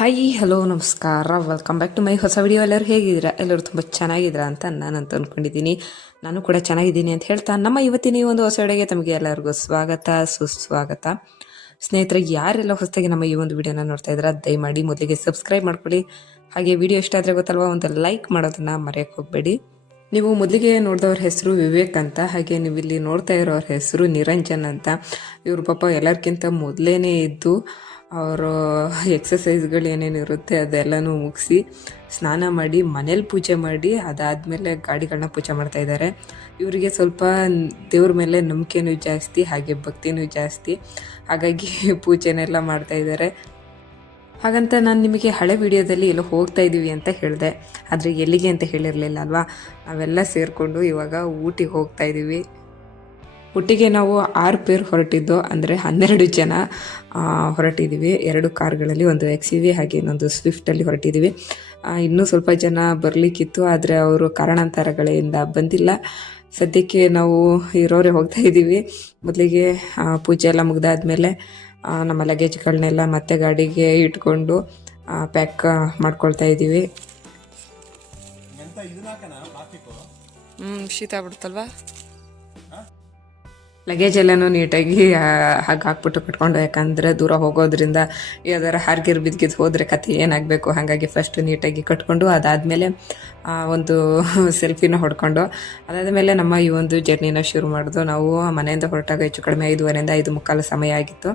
Hi hello ನಮಸ್ಕಾರ. Welcome back to my ಹೊಸ video ಎಲ್ಲರೂ ಹೇಗಿದ್ದೀರಾ? ಎಲ್ಲರೂ ತುಂಬ ಚೆನ್ನಾಗಿದ್ದೀರಾ ಅಂತ ನಾನಂತ ಅಂದ್ಕೊಂಡಿದ್ದೀನಿ ನಾನು ಕೂಡ ಚೆನ್ನಾಗಿದ್ದೀನಿ ಅಂತ ಹೇಳ್ತಾ ನಮ್ಮ ಇವತ್ತಿನ ಈ ಒಂದು ಹೊಸ ವಿಡಿಯೋಗೆ ತಮಗೆ ಎಲ್ಲರಿಗೂ ಸ್ವಾಗತ, ಸುಸ್ವಾಗತ. ಸ್ನೇಹಿತರೆ, ಯಾರೆಲ್ಲ ಹೊಸದಾಗಿ ನಮ್ಮ ಈ ಒಂದು ವಿಡಿಯೋನ ನೋಡ್ತಾ ಇದ್ದೀರಾ, ದಯಮಾಡಿ ಮೊದಲಿಗೆ ಸಬ್ಸ್ಕ್ರೈಬ್ ಮಾಡ್ಕೊಳ್ಳಿ. ಹಾಗೆ ವಿಡಿಯೋ ಇಷ್ಟ ಆದರೆ ಗೊತ್ತಲ್ವಾ, ಒಂದು ಲೈಕ್ ಮಾಡೋದನ್ನ ಮರೆಯೋಕ್ಕೆ ಹೋಗಬೇಡಿ. ನೀವು ಮೊದಲಿಗೆ ನೋಡಿದವ್ರ ಹೆಸರು ವಿವೇಕ್ ಅಂತ, ಹಾಗೆ ನೀವು ಇಲ್ಲಿ ನೋಡ್ತಾ ಇರೋರ ಹೆಸರು ನಿರಂಜನ್ ಅಂತ. ಇವರು ಪಾಪ ಎಲ್ಲರಿಗಿಂತ ಮೊದಲೇನೆ ಇದ್ದು ಅವರು ಎಕ್ಸಸೈಸ್ಗಳು ಏನೇನಿರುತ್ತೆ ಅದೆಲ್ಲನೂ ಮುಗಿಸಿ ಸ್ನಾನ ಮಾಡಿ ಮನೇಲಿ ಪೂಜೆ ಮಾಡಿ ಅದಾದಮೇಲೆ ಗಾಡಿಗಳನ್ನ ಪೂಜೆ ಮಾಡ್ತಾ ಇದ್ದಾರೆ ಇವರಿಗೆ ಸ್ವಲ್ಪ ದೇವ್ರ ಮೇಲೆ ನಂಬಿಕೆನೂ ಜಾಸ್ತಿ, ಹಾಗೆ ಭಕ್ತಿನೂ ಜಾಸ್ತಿ. ಹಾಗಾಗಿ ಪೂಜೆನೆಲ್ಲ ಮಾಡ್ತಾ ಇದ್ದಾರೆ ಹಾಗಂತ ನಾನು ನಿಮಗೆ ಹಳೆ ವಿಡಿಯೋದಲ್ಲಿ ಎಲ್ಲೋ ಹೋಗ್ತಾ ಇದ್ದೀವಿ ಅಂತ ಹೇಳಿದೆ. ಆದರೆ ಎಲ್ಲಿಗೆ ಅಂತ ಹೇಳಿರಲಿಲ್ಲ ಅಲ್ವಾ? ನಾವೆಲ್ಲ ಸೇರಿಕೊಂಡು ಇವಾಗ ಊಟಿಗೆ ಹೋಗ್ತಾ ಇದ್ದೀವಿ ಒಟ್ಟಿಗೆ ನಾವು ಆರು ಪೇರ್ ಹೊರಟಿದ್ದು ಅಂದರೆ ಹನ್ನೆರಡು ಜನ ಹೊರಟಿದ್ದೀವಿ. ಎರಡು ಕಾರ್ಗಳಲ್ಲಿ ಒಂದು ಎಕ್ಸ್ ವಿ ಹಾಗೆ ಇನ್ನೊಂದು ಸ್ವಿಫ್ಟಲ್ಲಿ ಹೊರಟಿದ್ದೀವಿ. ಇನ್ನೂ ಸ್ವಲ್ಪ ಜನ ಬರಲಿಕ್ಕಿತ್ತು ಆದರೆ ಅವರು ಕಾರಣಾಂತರಗಳಿಂದ ಬಂದಿಲ್ಲ. ಸದ್ಯಕ್ಕೆ ನಾವು ಇರೋರೆ ಹೋಗ್ತಾ ಇದ್ದೀವಿ. ಮೊದಲಿಗೆ ಪೂಜೆ ಎಲ್ಲ ಮುಗ್ದಾದ್ಮೇಲೆ ನಮ್ಮ ಲಗೇಜ್ಗಳನ್ನೆಲ್ಲ ಮತ್ತೆ ಗಾಡಿಗೆ ಇಟ್ಕೊಂಡು ಪ್ಯಾಕ್ ಮಾಡ್ಕೊಳ್ತಾ ಇದ್ದೀವಿ. ಹ್ಞೂ ಶೀತ ಆಗ್ಬಿಡುತ್ತಲ್ವಾ ಲಗೇಜ್ ಎಲ್ಲನೂ ನೀಟಾಗಿ ಹಾಗೆ ಹಾಕ್ಬಿಟ್ಟು ಕಟ್ಕೊಂಡು ಯಾಕಂದರೆ ದೂರ ಹೋಗೋದ್ರಿಂದ ಯಾವ್ದಾರ ಹಾರ್ಗಿರ್ ಬಿದ್ಗಿದ್ದು ಹೋದರೆ ಕತೆ ಏನಾಗಬೇಕು ಹಾಗಾಗಿ ಫಸ್ಟ್ ನೀಟಾಗಿ ಕಟ್ಕೊಂಡು ಅದಾದಮೇಲೆ ಒಂದು ಸೆಲ್ಫಿನ ಹೊಡ್ಕೊಂಡು ಅದಾದ ಮೇಲೆ ನಮ್ಮ ಈ ಒಂದು ಜರ್ನಿನ ಶುರು ಮಾಡೋದು ನಾವು ಮನೆಯಿಂದ ಹೊರಟಾಗ ಹೆಚ್ಚು ಕಡಿಮೆ ಐದುವರೆಯಿಂದ ಐದು ಮುಕ್ಕಾಲು ಸಮಯ ಆಗಿತ್ತು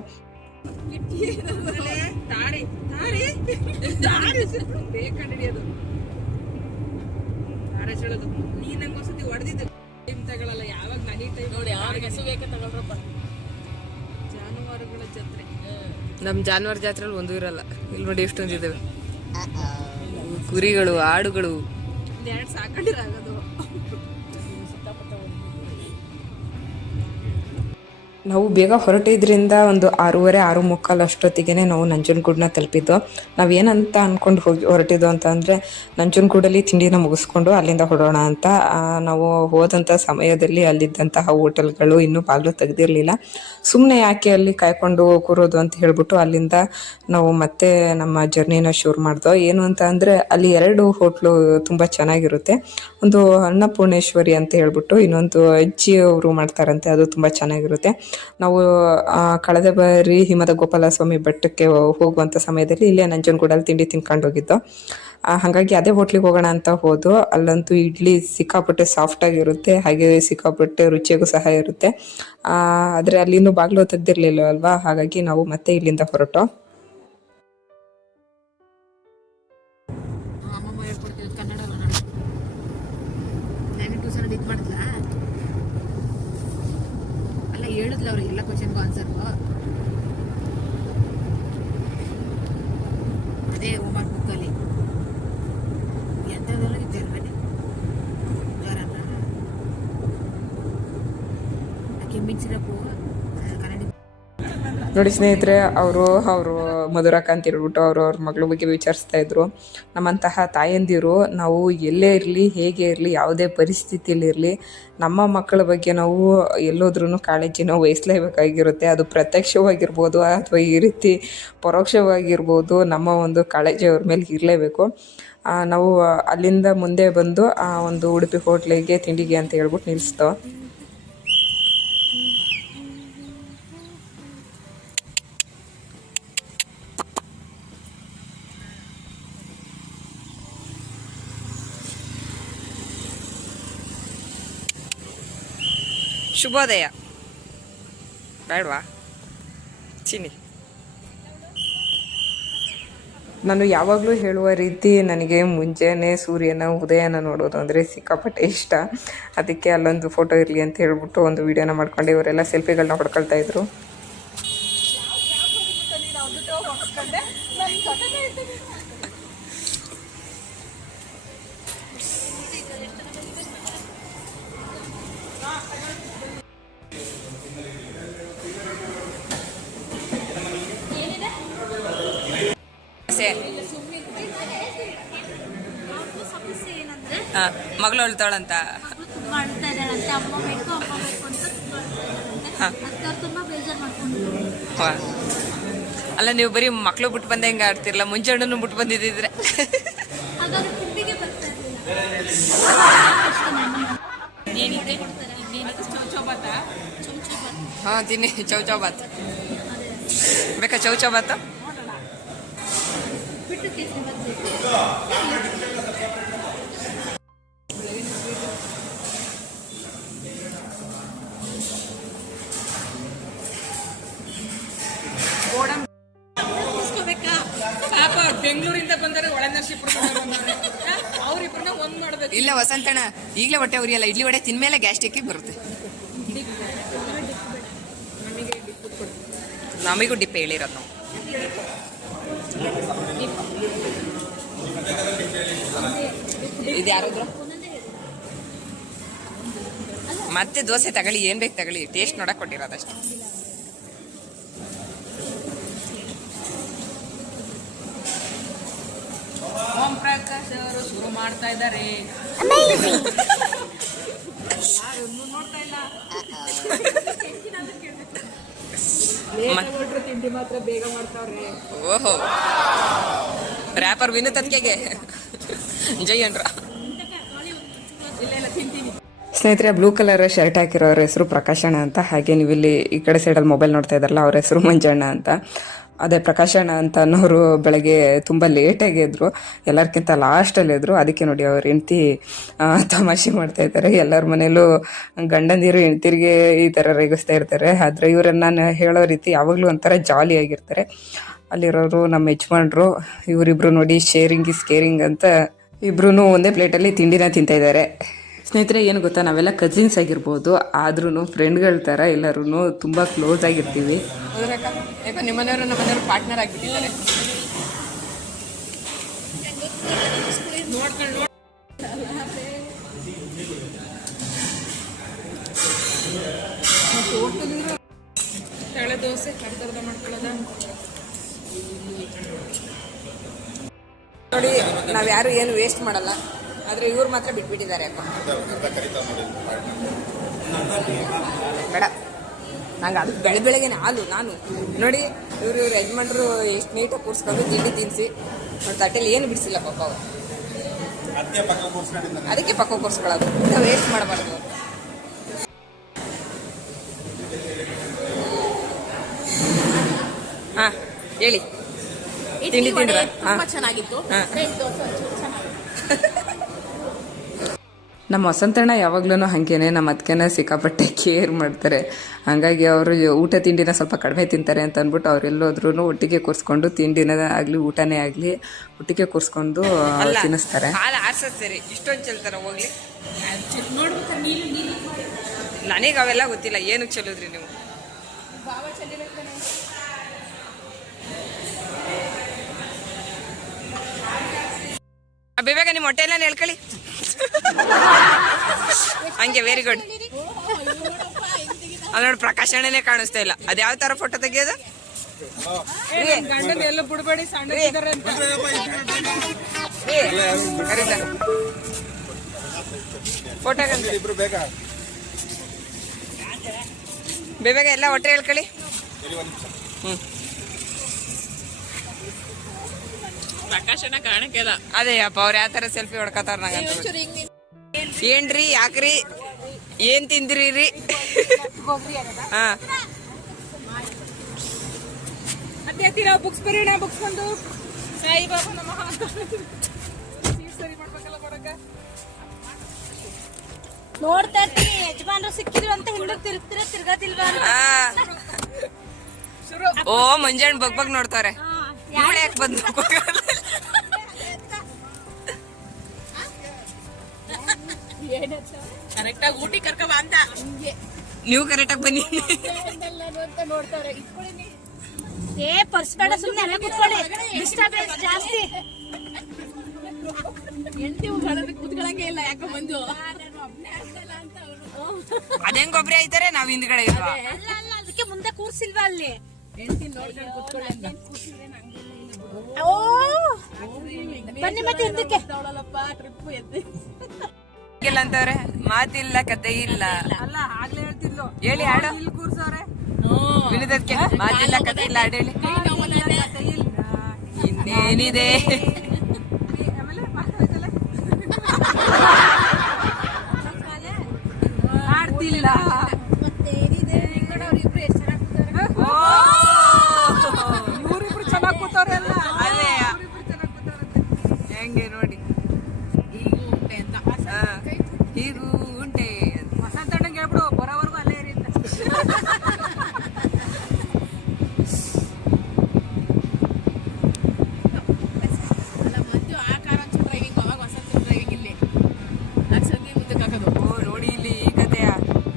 ನಮ್ಮ ಜಾನುವಾರು ಜಾತ್ರೆಯಲ್ಲಿ ಒಂದು ಇರಲ್ಲ. ಇಲ್ಲಿ ನೋಡಿ ಎಷ್ಟೊಂದಿದ್ದಾವೆ ಕುರಿಗಳು ಆಡುಗಳು. ನಾವು ಬೇಗ ಹೊರಟಿದ್ರಿಂದ ಒಂದು ಆರೂವರೆ, ಆರು ಮುಕ್ಕಾಲು ಅಷ್ಟೊತ್ತಿಗೆ ನಾವು ನಂಜನಗೂಡನ್ನ ತಲುಪಿದ್ದು. ನಾವೇನಂತ ಅಂದ್ಕೊಂಡು ಹೋಗಿ ಹೊರಟಿದ್ದು ಅಂತ ಅಂದರೆ ನಂಜನಗೂಡಲ್ಲಿ ತಿಂಡಿನ ಮುಗಿಸ್ಕೊಂಡು ಅಲ್ಲಿಂದ ಹೊರಡೋಣ ಅಂತ. ನಾವು ಹೋದಂಥ ಸಮಯದಲ್ಲಿ ಅಲ್ಲಿದ್ದಂತಹ ಹೋಟೆಲ್ಗಳು ಇನ್ನೂ ಬಾಗಿಲು ತೆಗೆದಿರಲಿಲ್ಲ. ಸುಮ್ಮನೆ ಯಾಕೆ ಅಲ್ಲಿ ಕಾಯ್ಕೊಂಡು ಕೂರೋದು ಅಂತ ಹೇಳ್ಬಿಟ್ಟು ಅಲ್ಲಿಂದ ನಾವು ಮತ್ತೆ ನಮ್ಮ ಜರ್ನಿನ ಶುರು ಮಾಡ್ದೋ. ಏನು ಅಂತ ಅಂದರೆ ಅಲ್ಲಿ ಎರಡು ಹೋಟ್ಲು ತುಂಬ ಚೆನ್ನಾಗಿರುತ್ತೆ. ಒಂದು ಅನ್ನಪೂರ್ಣೇಶ್ವರಿ ಅಂತ ಹೇಳ್ಬಿಟ್ಟು ಇನ್ನೊಂದು ಅಜ್ಜಿ ಅವರು ಮಾಡ್ತಾರಂತೆ, ಅದು ತುಂಬ ಚೆನ್ನಾಗಿರುತ್ತೆ. ನಾವು ಕಳೆದ ಬಾರಿ ಹಿಮದ ಗೋಪಾಲಸ್ವಾಮಿ ಬೆಟ್ಟಕ್ಕೆ ಹೋಗುವಂಥ ಸಮಯದಲ್ಲಿ ಇಲ್ಲೇ ನಂಜನಗೂಡಲ್ಲಿ ತಿಂಡಿ ತಿನ್ಕೊಂಡು ಹೋಗಿದ್ದು ಹಾಗಾಗಿ ಅದೇ ಹೋಟ್ಲಿಗೆ ಹೋಗೋಣ ಅಂತ ಹೋದು. ಅಲ್ಲಂತೂ ಇಡ್ಲಿ ಸಿಕ್ಕಾಪಟ್ಟೆ ಸಾಫ್ಟ್ ಆಗಿರುತ್ತೆ ಹಾಗೆ ಸಿಕ್ಕಾಪಟ್ಟೆ ರುಚಿಯಾಗೂ ಸಹ ಇರುತ್ತೆ. ಆದರೆ ಅಲ್ಲಿನೂ ಬಾಗಿಲು ತೆಗ್ದಿರ್ಲಿಲ್ಲ ಅಲ್ವಾ? ಹಾಗಾಗಿ ನಾವು ಮತ್ತೆ ಇಲ್ಲಿಂದ ಹೊರಟು. Tak ada lagi cerpenya, jarang ನೋಡಿ ಸ್ನೇಹಿತರೆ, ಅವರು ಅವರು ಮಧುರಕ್ಕ ಅಂತ ಹೇಳ್ಬಿಟ್ಟು ಅವರು ಅವ್ರ ಮಗಳ ಬಗ್ಗೆ ವಿಚಾರಿಸ್ತಾ ಇದ್ರು. ನಮ್ಮಂತಹ ತಾಯಂದಿರು, ನಾವು ಎಲ್ಲೇ ಇರಲಿ, ಹೇಗೆ ಇರಲಿ, ಯಾವುದೇ ಪರಿಸ್ಥಿತಿಯಲ್ಲಿ ಇರಲಿ, ನಮ್ಮ ಮಕ್ಕಳ ಬಗ್ಗೆ ನಾವು ಎಲ್ಲೋದ್ರೂ ಕಾಳಜಿನ ವಹಿಸ್ಲೇಬೇಕಾಗಿರುತ್ತೆ. ಅದು ಪ್ರತ್ಯಕ್ಷವಾಗಿರ್ಬೋದು ಅಥವಾ ಈ ರೀತಿ ಪರೋಕ್ಷವಾಗಿರ್ಬೋದು, ನಮ್ಮ ಒಂದು ಕಾಳಜಿ ಅವ್ರ ಮೇಲೆ ಇರಲೇಬೇಕು. ನಾವು ಅಲ್ಲಿಂದ ಮುಂದೆ ಬಂದು ಆ ಒಂದು ಉಡುಪಿ ಹೋಟ್ಲಿಗೆ ತಿಂಡಿಗೆ ಅಂತ ಹೇಳ್ಬಿಟ್ಟು ನಿಲ್ಲಿಸ್ತೋ ಶುಭೋದಯ. ಬೇಡವಾ? ಚಿನಿ. ನಾನು ಯಾವಾಗಲೂ ಹೇಳುವ ರೀತಿ ನನಗೆ ಮುಂಜಾನೆ ಸೂರ್ಯನ ಉದಯನ ನೋಡೋದು ಅಂದರೆ ಸಿಕ್ಕಾಪಟ್ಟೆ ಇಷ್ಟ. ಅದಕ್ಕೆ ಅಲ್ಲೊಂದು ಫೋಟೋ ಇರಲಿ ಅಂತ ಹೇಳ್ಬಿಟ್ಟು ಒಂದು ವಿಡಿಯೋನ ಮಾಡ್ಕೊಂಡು ಇವರೆಲ್ಲ ಸೆಲ್ಫಿಗಳನ್ನ ಹೊಡ್ಕೊಳ್ತಾ ಇದ್ರು. ಬೇಜಾರು ಅಳ್ತಾಳಂತ ಅಲ್ಲ ನೀವು ಬರೀ ಮಕ್ಳು ಬಿಟ್ಟು ಬಂದೆ ಹೆಂಗ ಆಡ್ತಿರಲ್ಲ ಮುಂಚೆಣ್ಣು ಬಿಟ್ಟು ಬಂದಿದ್ದಿದ್ರೆ. ಹಾ ತಿನ್ನಿ. ಚೌ ಚೌ ಬಾತ್ ಬೇಕಾ ಚೌಚೌ ಬಾತ್ ಈಗಲೇ ಹೊಟ್ಟೆ ಉರಿಯಲ್ಲ, ಇಡ್ಲಿ ವಡೆ ತಿನ್ಮೇಲೆ ಗ್ಯಾಸ್ಟ್ರಿಕ್ ಬರುತ್ತೆ. ನಮಿಗೂ ಡಿಪ್ ಹೇಳಿರೋದು ನಾವು. ಇದು ಯಾರಾದ್ರು ಮತ್ತೆ ದೋಸೆ ತಗೊಳ್ಳಿ, ಏನ್ ಬೇಕು ತಗೊಳ್ಳಿ ಟೇಸ್ಟ್ ನೋಡಕ್ ಕೊಟ್ಟಿರೋದಷ್ಟೇ ಓಂ ಪ್ರಕಾಶ್ ಅವರು ಶುರು ಮಾಡ್ತಾ ಇದ್ದಾರೆ. ಮತ್- ತಿಂಡಿ ಮಾತ್ರ ಬೇಗ ಮಾಡ್ತಾವ್ರೆ. ಓಹೋ. ರ್ಯಾಪರ್ ವಿನು ತತ್ಕೆಗೆ. ಜೈ ಅಂಡ್ರ ಇಲ್ಲ ಇಲ್ಲ ತಿಂತೀನಿ ಸ್ನೇಹಿತರೆ ಬ್ಲೂ ಕಲರ್ ಶರ್ಟ್ ಹಾಕಿರೋರ ಹೆಸರು ಪ್ರಕಾಶಣ್ಣ ಅಂತ. ಹಾಗೆ ನೀವು ಇಲ್ಲಿ ಈ ಕಡೆ ಸೈಡಲ್ಲಿ ಮೊಬೈಲ್ ನೋಡ್ತಾ ಇದ್ದಾರಲ್ಲ ಅವ್ರ ಹೆಸರು ಮಂಜಣ್ಣ ಅಂತ. ಅದೇ ಪ್ರಕಾಶಣ್ಣ ಅಂತ ಅನ್ನೋರು ಬೆಳಗ್ಗೆ ತುಂಬ ಲೇಟಾಗಿ ಎದ್ರು. ಲಾಸ್ಟ್ ಲಾಸ್ಟಲ್ಲಿ ಎದ್ರು. ಅದಕ್ಕೆ ನೋಡಿ ಅವ್ರ ಹೆಂಡತಿ ತಮಾಷೆ ಮಾಡ್ತಾ ಇದ್ದಾರೆ ಎಲ್ಲರ ಮನೇಲೂ ಗಂಡಂದಿರು, ಹೆಂಡ್ತಿರಿಗೆ ಈ ಥರ ರೇಗಿಸ್ತಾ ಇರ್ತಾರೆ. ಆದರೆ ಇವ್ರನ್ನ ನಾನು ಹೇಳೋ ರೀತಿ ಯಾವಾಗಲೂ ಒಂಥರ ಜಾಲಿ ಆಗಿರ್ತಾರೆ. ಅಲ್ಲಿರೋರು ನಮ್ಮ ಯಜಮಾನ್ರು, ಇವರಿಬ್ರು ನೋಡಿ ಶೇರಿಂಗ್ ಇಸ್ ಕೇರಿಂಗ್ ಅಂತ ಇಬ್ರು ಒಂದೇ ಪ್ಲೇಟಲ್ಲಿ ತಿಂಡಿನ ತಿಂತಾ ಇದ್ದಾರೆ ಸ್ನೇಹಿತರೆ, ಏನು ಗೊತ್ತಾ? ನಾವೆಲ್ಲ ಕಸಿನ್ಸ್ ಆಗಿರ್ಬೋದು. ಆದ್ರೂ ಫ್ರೆಂಡ್ಗಳ ಥರ ಎಲ್ಲರೂ ತುಂಬ ಕ್ಲೋಸ್ ಆಗಿರ್ತೀವಿ. ಯಾಕೋ ನಿಮ್ಮನೆಯವರು ನಮ್ಮನೆಯವರು ಪಾರ್ಟ್ನರ್ ಆಗಿಬಿಟ್ಟಿದ್ದಾರೆ. ಎಳೆ ದೋಸೆ ಕರ್ದರ್ದ ಮಾಡ್ಕೊಳ್ಳೋದ? ನೋಡಿ, ನಾವು ಯಾರು ಏನು ವೇಸ್ಟ್ ಮಾಡಲ್ಲ. ಆದರೆ ಇವ್ರು ಮಾತ್ರ ಬಿಟ್ಬಿಟ್ಟಿದ್ದಾರೆ ಯಾಕೋ ಬೇಡ. ನಂಗೆ ಅದು ಬೆಳೆ ಬೆಳಗ್ಗೆನೆ ಹಾಲು ನಾನು ನೋಡಿ ಇವ್ರು ಇವ್ರ ಯಜಮಾನ್ರು ಎಷ್ಟು ನೀಟಾಗಿ ಕೂರಿಸ್ಕೊಂಡು ತಿಂಡಿ ತಿನ್ನಿಸಿ ನೋಡಿ ತಟ್ಟೆಲಿ ಏನು ಬಿಡಿಸಿಲ್ಲ ಪಾಪ ಅವರು. ಅದಕ್ಕೆ ಪಕ್ಕ ಕೂರಿಸ್ಕೊಳ್ಳೋದು ನಾವು ವೇಸ್ಟ್ ಮಾಡಬಾರ್ದು. ಹಾಂ ಹೇಳಿ. ತಿಂಡಿ ತಿಂಡಿ ಹಾಂ. ಚೆನ್ನಾಗಿತ್ತು. ಹಾಂ. ದೋಸೆ ಚೆನ್ನಾಗಿತ್ತು. ನಮ್ಮ ವಸಂತಣ್ಣ ಯಾವಾಗ್ಲೂ ಹಾಗೇನೆ ನಮ್ಮ ಅದಕ್ಕೆನ ಸಿಕ್ಕಾಪಟ್ಟೆ ಕೇರ್ ಮಾಡ್ತಾರೆ. ಹಾಗಾಗಿ ಅವರು ಊಟ ತಿಂಡಿನ ಸ್ವಲ್ಪ ಕಡಿಮೆ ತಿಂತಾರೆ ಅಂತ ಅಂದ್ಬಿಟ್ಟು ಅವರೆಲ್ಲೋದ್ರೂ ಒಟ್ಟಿಗೆ ಕೂರಿಸ್ಕೊಂಡು ತಿಂಡಿನ ಆಗಲಿ ಊಟನೇ ಆಗಲಿ ಒಟ್ಟಿಗೆ ಕೂರಿಸ್ಕೊಂಡು ತಿನ್ನಿಸ್ತಾರೆ. ಹಾಲು ಆರ್ಸೋದು ಸರಿ ಇಷ್ಟೊಂದು ಚೆಲ್ತಾರ ಹೋಗ್ಲಿ. ನೋಡ್ಬೇಕಾದ್ರೆ ನೀನು ನೀನು? ನನಗೆ ಅವೆಲ್ಲ ಗೊತ್ತಿಲ್ಲ ಏನಕ್ಕೆ ಚೆಲ್ಲೋದ್ರಿ ನೀವು? ಬೇಗ ನಿಮ್ಮ ಹೊಟ್ಟೆ ಎಲ್ಲ ಹೇಳ್ಕೊಳ್ಳಿ. ಹಂಗೆ ವೆರಿ ಗುಡ್ ಅಲ್ಲ ನೋಡಿ ಪ್ರಕಾಶಣ್ಣನೇ ಕಾಣಿಸ್ತಾ ಇಲ್ಲ. ಅದು ಯಾವ ತರ ಫೋಟೋ ತೆಗಿಯೋದು? ಗಂಡನ ಎಲ್ಲ ಬಿಡಬೇಡಿ ಸಣ್ಣ ಇದ್ದಾರೆ ಅಂತ. ಫೋಟೋ ಬೇಗ ಎಲ್ಲ ಒಟ್ಟೆ ಹೇಳ್ಕೊಳ್ಳಿ. ಹ್ಮ್. ಪ್ರಕಾಶನ ಕಾಣಕ್ಕೆಲ್ಲ ಅದೇ ಅಪ್ಪ ಅವ್ರು ಯಾವ ತರ ಸೆಲ್ಫಿ ಹೊಡ್ಕತಾರ ನಂಗೆ ಏನ್ರಿ ಯಾಕ್ರಿ? ಏನ್ ತಿಂದ್ರಿ ರೀ ಹಾ. ಬುಕ್ಸ್ ಬರೀಣ ಬುಕ್ಸ್ ಬಂದು ಸಾಯಿ ಬಾಬಾ ನಮಃ ಸೀಟ್ ಸರಿ ಮಾಡ್ಬೇಕಲ್ಲ ಕೊಡಕ ನೋಡ್ತಾ ಇರ್ತೀನಿ ಯಜಮಾನ್ರು ಸಿಕ್ಕಿದ್ರು ಅಂತ ಹಿಂದಕ್ಕೆ ತಿರುಗ್ತಿರ ತಿರ್ಗದಿಲ್ವಾ ಅಂತ. ಆ. ಓ ಮುಂಜಾನೆ ಬಗ್ ಬಗ್ ನೋಡ್ತಾರೆ ಯಾಕೆ ಬಂದು ಕರೆಕ್ಟಾಗಿ ಊಟಿ ಕರ್ಕಬ ಅಂತ. ನೀವು ಕರೆಕ್ಟಾಗಿ ಬನ್ನಿ. ಏ ಪರ್ಸ್ ಬೇಡ ಸುಮ್ಮನೆ ಅಲ್ಲೇ ಕುತ್ಕೊಳ್ಳಿ. ಡಿಸ್ಟರ್ಬೆನ್ಸ್ ಜಾಸ್ತಿ. ಕುತ್ಕೊಳಂಗೆ ಇಲ್ಲ ಯಾಕೋ ಬಂದು. ಅದೇಂಗ್ ಒಬ್ರೆ ಐತಾರೆ ನಾವ್ ಹಿಂದ್ಗಡೆ ಇಲ್ವಾ? ಅಲ್ಲ ಅಲ್ಲ ಅದಕ್ಕೆ ಮುಂದೆ ಕೂರ್ಸಿಲ್ವಾ ಅಲ್ಲಿ? ಓ! ಬನ್ನಿ ಮತ್ತೆ ಹಿಂದಕ್ಕೆ. ಟ್ರಿಪ್ ಎದ್ದು. ಇಲ್ಲ ಅಂತವ್ರೆ. ಮಾತಿಲ್ಲ ಕತೆ ಇಲ್ಲ ಅಲ್ಲ ಆಗ್ಲೇ ಹೇಳ್ತಿದ್ಲು. ಹೇಳಿ ಹಾಡು. ಇಲ್ಲಿ ಕೂರ್ಸವ್ರೆ. ಬಿಳಿದಕ್ಕೆ ಮಾತಿಲ್ಲ ಕತೆ ಇಲ್ಲ ಇನ್ನೇನಿದೆ? ಆಮೇಲೆ ಮಾತಾಡ್ತಲ್ಲ ಮಾಡ್ತಿಲ್ಲ ಇವ್ರಿಬ್ರು ಚೆನ್ನಾಗಿ ಕೂತವ್ರೆ ಅಲ್ಲ ಅದೇ ಹೆಂಗೆ ನೋಡಿ ಹಾ. ಹೀಗೂ ಉಂಟೆ ವಸಂತ ಅಣ್ಣಂಗೆ ಹೇಳ್ಬಿಡು ಬರೋವರೆಗೂ ಅಲ್ಲೇ ಇರಿ ಅಂತ. ಅಲ್ಲ ಮಂಜು ಆ ಕಾರ್ ಹಚ್ಚು ಡ್ರೈವಿಂಗ್ ಅವಾಗ ವಸಂತ ಡ್ರೈವಿಂಗ್ ಇಲ್ಲಿ ಆಗ ಸಂಜೆ ಮುಂದಕ್ಕೆ ಹಾಕೋದು ಓ ನೋಡಿ ಇಲ್ಲಿ ಈ ಕಥೆಯ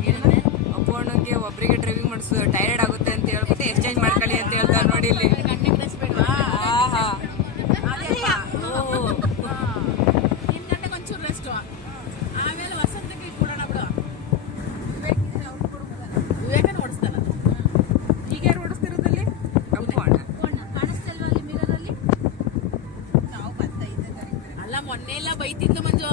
ಏನಂದ್ರೆ ಅಪ್ಪಣ್ಣಗೆ ಒಬ್ರಿಗೆ ಡ್ರೈವಿಂಗ್ ಮಾಡಿಸು ಟೈರ್ಡ್ ಆಗುತ್ತೆ ಅಂತ ಹೇಳ್ಬಿಟ್ಟು ಎಕ್ಸ್ಚೇಂಜ್ ಮಾಡ್ಕೊಳ್ಳಿ ಅಂತ ಹೇಳ್ತಾರೆ ನೋಡಿ ಇಲ್ಲಿ ಗಂಟೆ ಕಳಿಸ್ಬೇಡ್ವಾ ಆಹಾ ನಿನ್ ಗಂಟೆಗೆ ಒಂಚೂರು ರೆಸ್ಟು ಆಮೇಲೆ ವಸಂತಕ್ಕೆ ಕೊಡೋಣ ಬಿಡು ವಿವೇಕನ ಓಡಿಸ್ತಾನ ಈಗ ಯಾರು ಓಡಿಸ್ತಿರೋದಲ್ಲಿ ಅಪ್ಪು ಅಣ್ಣ ಅಲ್ಲ ಮೊನ್ನೆ ಎಲ್ಲ ಬೈತಿದ್ಲು ಮಂಜು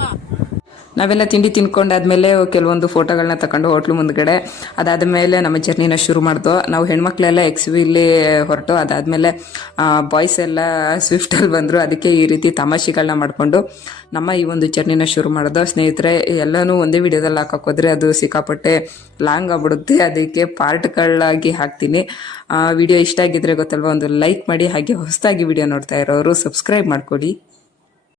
ನಾವೆಲ್ಲ ತಿಂಡಿ ತಿನ್ಕೊಂಡಾದ್ಮೇಲೆ ಕೆಲವೊಂದು ಫೋಟೋಗಳನ್ನ ತಗೊಂಡು ಹೋಟ್ಲು ಮುಂದ್ಗಡೆ. ಅದಾದ್ಮೇಲೆ ನಮ್ಮ ಜರ್ನಿನ ಶುರು ಮಾಡ್ದು. ನಾವು ಹೆಣ್ಮಕ್ಳೆಲ್ಲ ಎಕ್ಸ್ ಇಲ್ಲಿ ಹೊರಟು. ಅದಾದ್ಮೇಲೆ ಬಾಯ್ಸ್ ಎಲ್ಲ ಸ್ವಿಫ್ಟಲ್ಲಿ ಬಂದರು. ಅದಕ್ಕೆ ಈ ರೀತಿ ತಮಾಷೆಗಳನ್ನ ಮಾಡಿಕೊಂಡು ನಮ್ಮ ಈ ಒಂದು ಜರ್ನಿನ ಶುರು ಮಾಡೋದು. ಸ್ನೇಹಿತರೆ, ಎಲ್ಲನೂ ಒಂದೇ ವಿಡಿಯೋದಲ್ಲಿ ಹಾಕೋಕೋದ್ರೆ ಅದು ಸಿಕ್ಕಾಪಟ್ಟೆ ಲಾಂಗ್ ಆಗ್ಬಿಡುತ್ತೆ. ಅದಕ್ಕೆ ಪಾರ್ಟ್ಗಳಾಗಿ ಹಾಕ್ತೀನಿ. ವಿಡಿಯೋ ಇಷ್ಟ ಆಗಿದ್ರೆ ಗೊತ್ತಲ್ವ, ಒಂದು ಲೈಕ್ ಮಾಡಿ, ಹಾಗೆ ಹೊಸದಾಗಿ ವಿಡಿಯೋ ನೋಡ್ತಾ ಇರೋರು ಸಬ್ಸ್ಕ್ರೈಬ್ ಮಾಡ್ಕೊಳ್ಳಿ